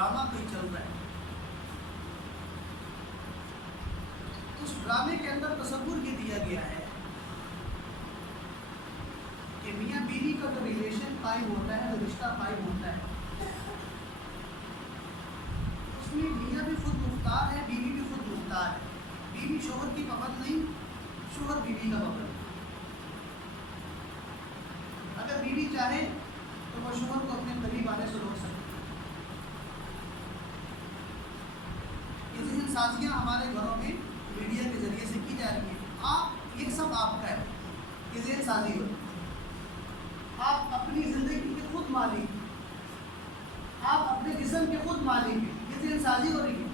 Drama کوئی چل رہا ہے، اس ڈرامے کے اندر تصور یہ دیا گیا ہے کہ میاں بیوی کا جو ریلیشن قائم ہوتا ہے، جو رشتہ قائم ہوتا ہے، اس میں میاں بھی خود مختار ہے، بیوی بھی خود مختار ہے۔ بیوی شوہر کی پابند نہیں، شوہر بیوی کا پابند۔ اگر بیوی چاہے تو وہ شوہر کو اپنے قریب آنے سے روک سکتی ہے۔ یہ ذہن سازیاں ہمارے گھروں میں میڈیا کے ذریعے سے کی جا رہی ہیں۔ یہ سب آپ کا ہے، یہ ذہن سازی ہو۔ آپ اپنی زندگی کے خود مالک، آپ اپنے جسم کے خود مالک ہیں، یہ ذہن سازی ہو رہی ہے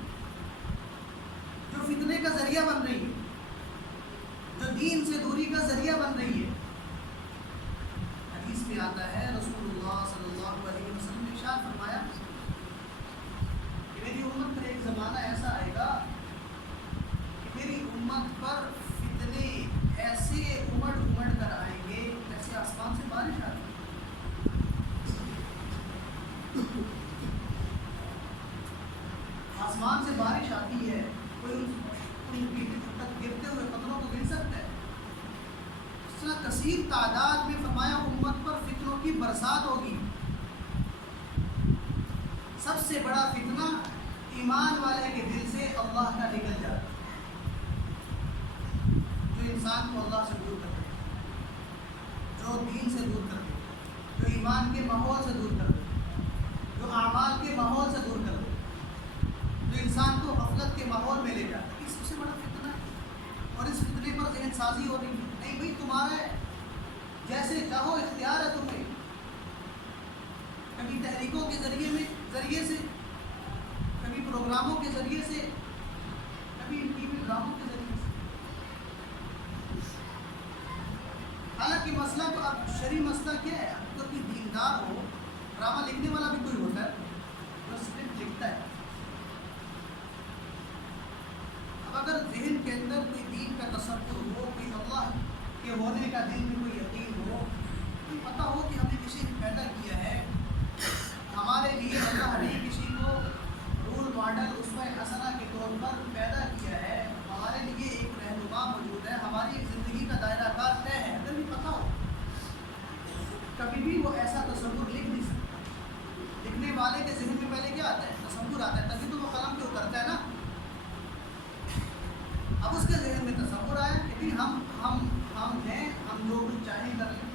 جو فتنے کا ذریعہ بن رہی ہے، جو دین سے دوری کا ذریعہ بن رہی ہے۔ حدیث میں آتا ہے، رسول اللہ صلی اللہ علیہ وسلم نے ارشاد فرمایا کہ میری امت پر ایک زمانہ ایسا آئے گا کہ میری امت پر فتنے ایسے امڑ کر آئیں گے جیسے آسمان سے بارش آتی ہے۔ آسمان سے بارش آتی ہے، کوئی گرتے ہوئے قطروں کو گر سکتا ہے؟ اس طرح کثیر تعداد میں فرمایا امت پر فتنوں کی برسات ہوگی۔ سب سے بڑا فتنہ ایمان والے کے دل سے اللہ کا نکل جاتا ہے، جو انسان کو اللہ سے دور کر دے، جو دین سے دور کر دے، جو ایمان کے ماحول سے دور کر دے، جو اعمال کے ماحول سے دور کر دے، جو انسان کو غفلت کے ماحول میں لے جاتا ہے۔ یہ سب سے بڑا فتنہ ہے، اور اس فتنے پر ذہن سازی ہو رہی ہے۔ نہیں بھائی، تمہارا ہے، جیسے چاہو اختیار ہے تمہیں، کبھی تحریکوں کے ذریعے سے، کبھی پروگراموں کے ذریعے سے، کبھی ٹی وی ڈراموں کے ذریعے سے۔ حالانکہ مسئلہ تو اب شرعی مسئلہ کیا ہے؟ اب تو کوئی دیندار ہو، ڈرامہ لکھنے والا بھی کوئی ہوتا ہے جو اسکرپٹ لکھتا ہے۔ اب اگر ذہن کے اندر کوئی دین کا تصور ہو، کوئی اللہ کے ہونے کا دل میں کوئی یقین ہو، کوئی پتہ ہو کہ ہمیں کسی نے پیدا کیا ہے، ہمارے لیے اللہ نے کسی کو رول ماڈل اسوہ حسنہ کے طور پر پیدا کیا ہے، ہمارے لیے ایک رہنما موجود ہے، ہماری ایک زندگی کا دائرہ کار طے ہے، اگر بھی پتہ ہو، کبھی بھی وہ ایسا تصور لکھ نہیں سکتا۔ لکھنے والے کے ذہن میں پہلے کیا آتا ہے؟ تصور آتا ہے، تبھی تو وہ قلم پہ اترتا ہے نا۔ اب اس کے ذہن میں تصور آیا کہ بھی ہم ہیں، ہم جو کچھ چاہیں کر لیں،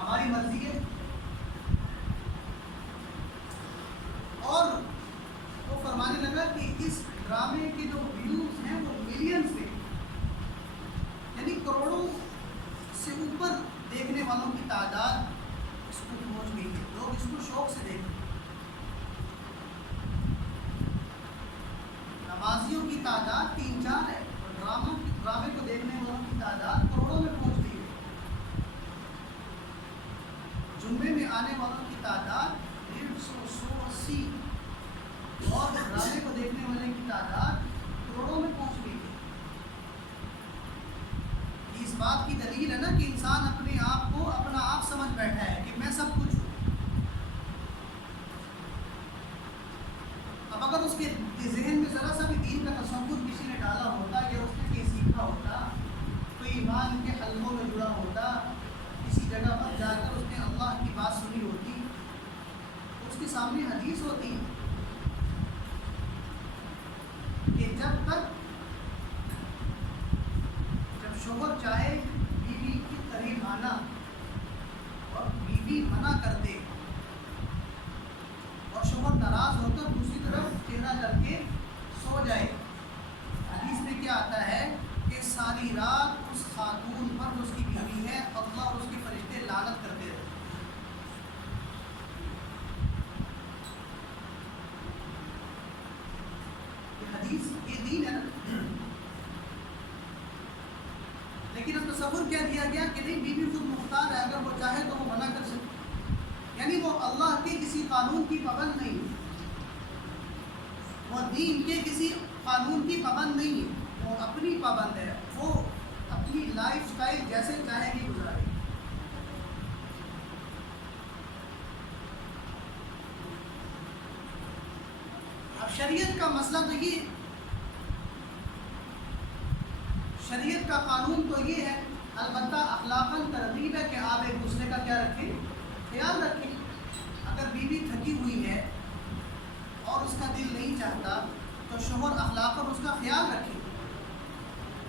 ہماری مرضی ہے۔ اور وہ فرمانے لگا کہ اس ڈرامے کے جو ویوز ہیں وہ ملینز میں، یعنی کروڑوں سے اوپر دیکھنے والوں کی تعداد اس کو پہنچ گئی ہے، لوگ اس کو شوق سے دیکھ رہے ہیں۔ نمازیوں کی تعداد 3-4 ہے، اور ڈرامے کو دیکھنے والوں کی تعداد کروڑوں میں پہنچ گئی ہے۔ جمعے میں آنے والوں کی تعداد 150-180، اور ڈرامے کو دیکھنے والے کی تعداد کروڑوں میں پہنچ گئی ہے۔ اس بات کی دلیل ہے نا کہ انسان اپنے آپ کو اپنا آپ سمجھ بیٹھا ہے کہ میں سب کچھ ہوں۔ اب اگر اس کے ذہن میں ذرا سا بھی دین کا تصور کسی نے ڈالا ہوتا، یا اس نے کہیں سیکھا ہوتا، کوئی ایمان کے حلقوں میں جڑا ہوتا، کسی جگہ پر جا کر اس نے اللہ کی بات سنی ہوتی، تو اس کے سامنے حدیث ہوتی کہ جب شوہر چاہے بیوی کے قریب آنا اور بیوی منع کر دے، اور شوہر ناراض ہو کر دوسری طرف چہرہ کر کے سو جائے، حدیث میں کیا آتا ہے کہ ساری رات اس خاتون پر جو اس کی بیوی ہے، اللہ اور اس کے فرشتے لعنت کرتے رہے۔ یہ حدیث، یہ دین ہے نا۔ لیکن اب تصور کیا دیا گیا کہ نہیں، بیوی خود مختار ہے، اگر وہ چاہے تو وہ منع کر سکتی، یعنی وہ اللہ کے کسی قانون کی پابند نہیں ہے، وہ دین کے کسی قانون کی پابند نہیں ہے، وہ اپنی پابند ہے، وہ اپنی لائف سٹائل جیسے چاہے گی گزارے۔ اب شریعت کا مسئلہ تو یہ، شریعت کا قانون تو یہ ہے، البتہ اخلاقاً ترغیب ہے کہ آپ ایک دوسرے کا کیا رکھیں، خیال رکھیں۔ اگر بیوی تھکی ہوئی ہے اور اس کا دل نہیں چاہتا تو شوہر اخلاقاً اس کا خیال رکھے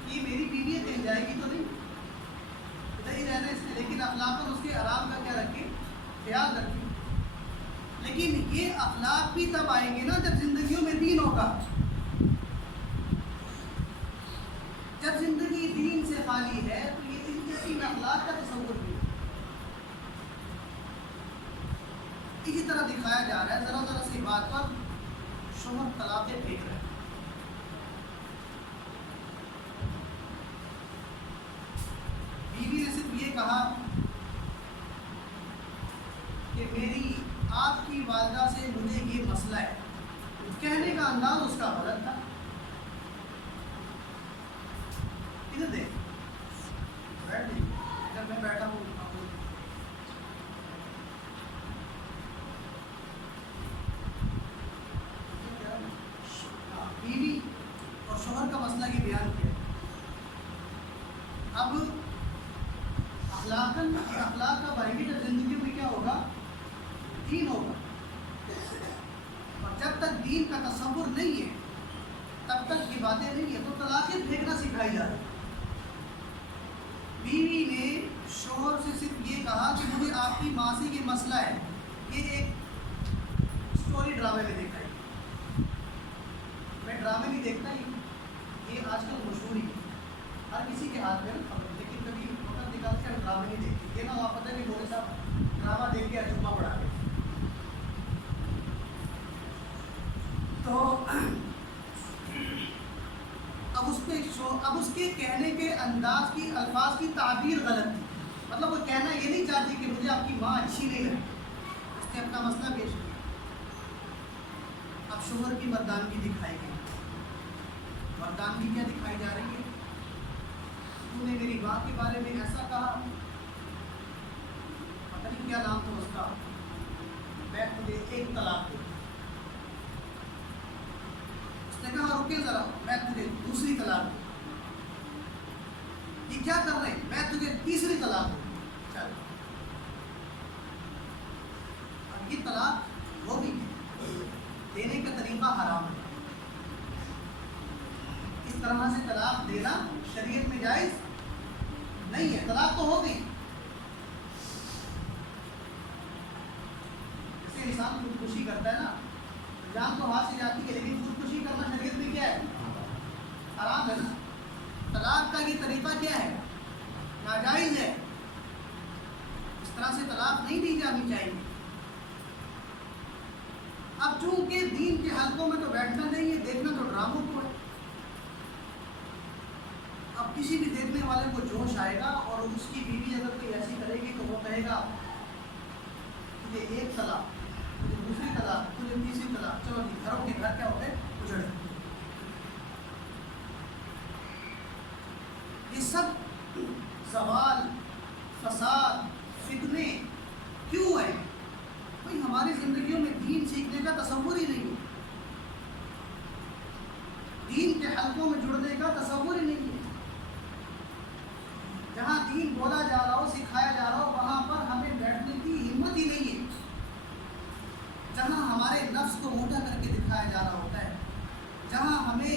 کہ میری بیوی ہے کہیں جائے گی تو نہیں، ادھر ہی رہنا اس نے، لیکن اخلاقاً اس کے آرام کا کیا رکھے، خیال رکھے۔ لیکن یہ اخلاق بھی تب آئیں گے نا جب زندگیوں میں دین ہوگا۔ جب زندگی دین سے خالی ہے تو یہ ان اخلاق کا تصور بھی ہے۔ اسی طرح دکھایا جا رہا ہے، ذرا ذرا سی بات پر شوہر طلاقیں پھینک رہے ہیں۔ بیوی نے صرف یہ کہا کہ میری آپ کی والدہ سے مجھے یہ مسئلہ ہے، کہنے کا انداز اس کا غلط تھا۔ ادھر دیکھ، بیٹھ نہیں، ادھر میں بیٹھا ہوں، بیوی اور شوہر کا مسئلہ یہ بیان کیا۔ اب اخلاق کا بھائی جب زندگی میں کیا ہوگا، دین ہوگا، اور جب تک دین کا تصور نہیں ہے تب تک یہ باتیں نہیں ہے، تو طلاقیں پھینکنا سکھائی جا رہی ہے۔ بیوی نے شوہر سے صرف یہ کہا کہ مجھے آپ کی ماں سے یہ مسئلہ ہے، یہ ایک سٹوری ڈرامے میں دیکھا ہے، میں ڈرامے نہیں دیکھتا، یہ آج کل مشہور ہی ہے، ہر کسی کے ہاتھ میں خبر، لیکن کبھی وقت نکال کے ہم ڈرامے نہیں دیکھتے، یہ نہ آپ پتہ ہے کہ مولوی صاحب ڈرامہ دیکھ کے اجوبہ پڑھا گئے۔ تو اب اس کے کہنے کے انداز کی، الفاظ کی تعبیر غلط تھی، مطلب وہ کہنا یہ نہیں چاہتی کہ مجھے آپ کی ماں اچھی نہیں لگی، اس نے اپنا مسئلہ پیش کیا۔ اب شوہر کی مردانگی دکھائی گئی، مردانگی کیا دکھائی جا رہی ہے، تو نے میری ماں کے بارے میں ایسا کہا، پتہ نہیں کیا نام تھا اس کا، میں تجھے ایک طلاق دوں، اس نے کہا رکے ذرا، میں تجھے دوسری طلاق دوں، یہ کیا کر رہے ہیں، میں تجھے تیسری طلاق دوں، چل اب یہ طلاق ہو گئی، دینے کا طریقہ حرام ہے، اس طرح سے طلاق دینا شریعت میں جائز نہیں ہے، طلاق تو ہو گئی۔ جسے انسان خودکشی کرتا ہے نا، جان تو ہاتھ سے جاتی ہے، لیکن خودکشی کرنا شریعت میں کیا ہے، حرام ہے نا۔ طلاق کا یہ طریقہ کیا ہے، ناجائز ہے، اس طرح سے طلاق نہیں دی جانی چاہیے۔ اب چونکہ دین کے حلقوں میں تو بیٹھنا نہیں ہے، دیکھنا تو ڈراموں کو ہے، اب کسی بھی دیکھنے والے کو جوش آئے گا، اور اس کی بیوی اگر کوئی ایسی کرے گی تو وہ کہے گا تجھے ایک طلاق، تجھے دوسری طلاق، تجھے تیسری طلاق، چلو جی گھروں کے گھر کیا ہوتے اجڑ۔ یہ سب زوال، فساد، فتنے کیوں ہیں؟ بھائی ہماری زندگیوں میں دین سیکھنے کا تصور ہی نہیں ہے، دین کے حلقوں میں جڑنے کا تصور ہی نہیں ہے۔ جہاں دین بولا جا رہا ہو، سکھایا جا رہا ہو، وہاں پر ہمیں بیٹھنے کی ہمت ہی نہیں ہے۔ جہاں ہمارے نفس کو موٹا کر کے دکھایا جا رہا ہوتا ہے، جہاں ہمیں